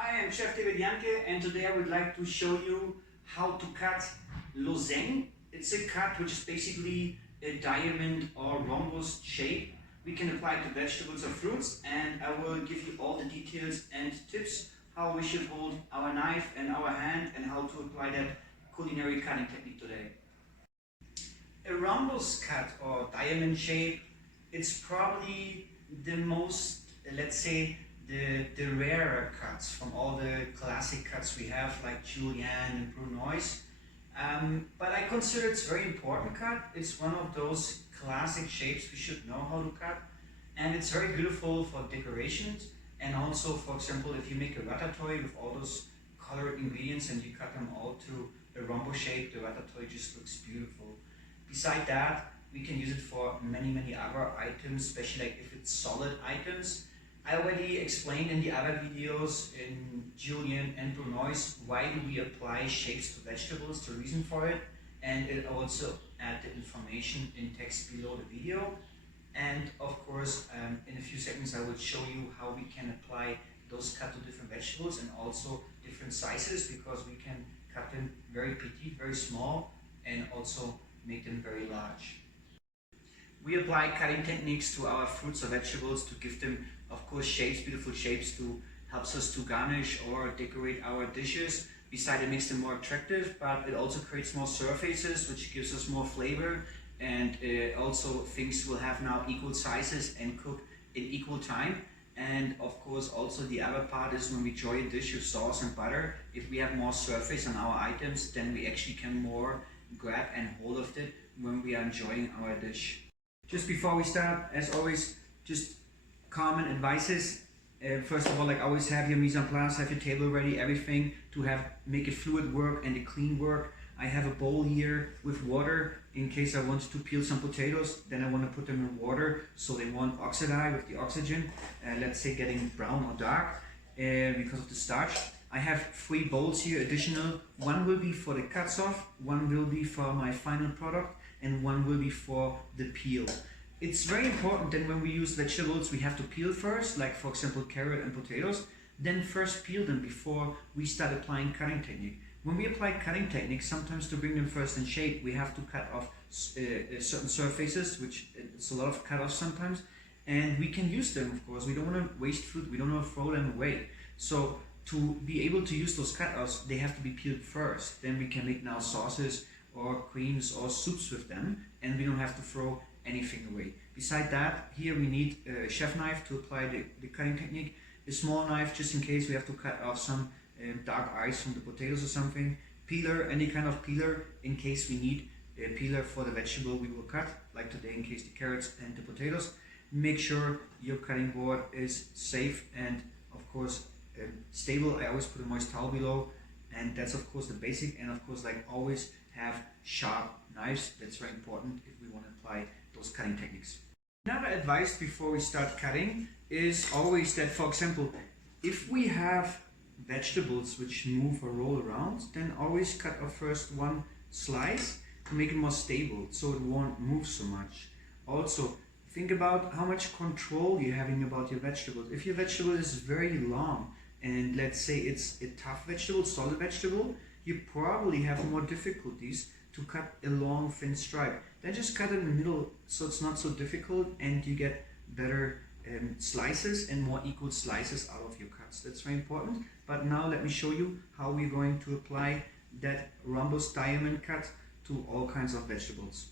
Hi, I'm Chef David Jahnke, and today I would like to show you how to cut Lozenge. It's a cut which is basically a diamond or rhombus shape we can apply to vegetables or fruits, and I will give you all the details and tips how we should hold our knife and our hand and how to apply that culinary cutting technique today. A rhombus cut or diamond shape, it's probably the most, let's say, the rarer cuts from all the classic cuts we have like Julienne and Brunoise. But I consider it's a very important cut. It's one of those classic shapes we should know how to cut, and it's very beautiful for decorations, and also, for example, if you make a ratatouille with all those colored ingredients and you cut them all to a rhombus shape, the ratatouille just looks beautiful. Beside that, we can use it for many other items, especially like if it's solid items. I already explained in the other videos in Julienne and Brunoise why do we apply shapes to vegetables, the reason for it, and it also add the information in text below the video. And of course, in a few seconds I will show you how we can apply those cut to different vegetables and also different sizes, because we can cut them very petite, very small, and also make them very large. We apply cutting techniques to our fruits or vegetables to give them, of course, shapes, beautiful shapes to helps us to garnish or decorate our dishes. Besides, it makes them more attractive, but it also creates more surfaces, which gives us more flavor, and also things will have now equal sizes and cook in equal time. And of course, also the other part is when we enjoy a dish with sauce and butter, if we have more surface on our items, then we actually can more grab and hold of it when we are enjoying our dish. Just before we start, as always, just common advices. First of all, like always, have your mise en place, have your table ready, everything to make it fluid work and a clean work. I have a bowl here with water in case I want to peel some potatoes. Then I want to put them in water so they won't oxidize with the oxygen. Let's say getting brown or dark because of the starch. I have 3 bowls here additional. One will be for the cuts off, one will be for my final product, and one will be for the peel. It's very important that when we use vegetables, we have to peel first, like for example carrot and potatoes, then first peel them before we start applying cutting technique. When we apply cutting technique, sometimes to bring them first in shape, we have to cut off certain surfaces, which it's a lot of cut off sometimes, and we can use them, of course. We don't want to waste food, we don't want to throw them away. So to be able to use those cut-offs, they have to be peeled first. Then we can make now sauces or creams or soups with them, and we don't have to throw anything away. Beside that, here we need a chef knife to apply the cutting technique, a small knife just in case we have to cut off some dark ice from the potatoes or something, peeler, any kind of peeler in case we need a peeler for the vegetable we will cut, like today in case the carrots and the potatoes. Make sure your cutting board is safe and of course stable. I always put a moist towel below, and that's of course the basic. And of course, like always, have sharp knives. That's very important if we want to apply those cutting techniques. Another advice before we start cutting is always that, for example, if we have vegetables which move or roll around, then always cut off first one slice to make it more stable so it won't move so much. Also, think about how much control you're having about your vegetables. If your vegetable is very long, and let's say it's a tough vegetable, solid vegetable, you probably have more difficulties to cut a long thin stripe. Then just cut it in the middle so it's not so difficult and you get better slices and more equal slices out of your cuts. That's very important. But now let me show you how we're going to apply that rhombus diamond cut to all kinds of vegetables.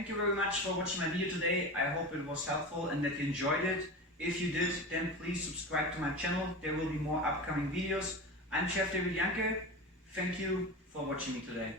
Thank you very much for watching my video today. I hope it was helpful and that you enjoyed it. If you did, then please subscribe to my channel. There will be more upcoming videos. I'm Chef David Jahnke. Thank you for watching me today.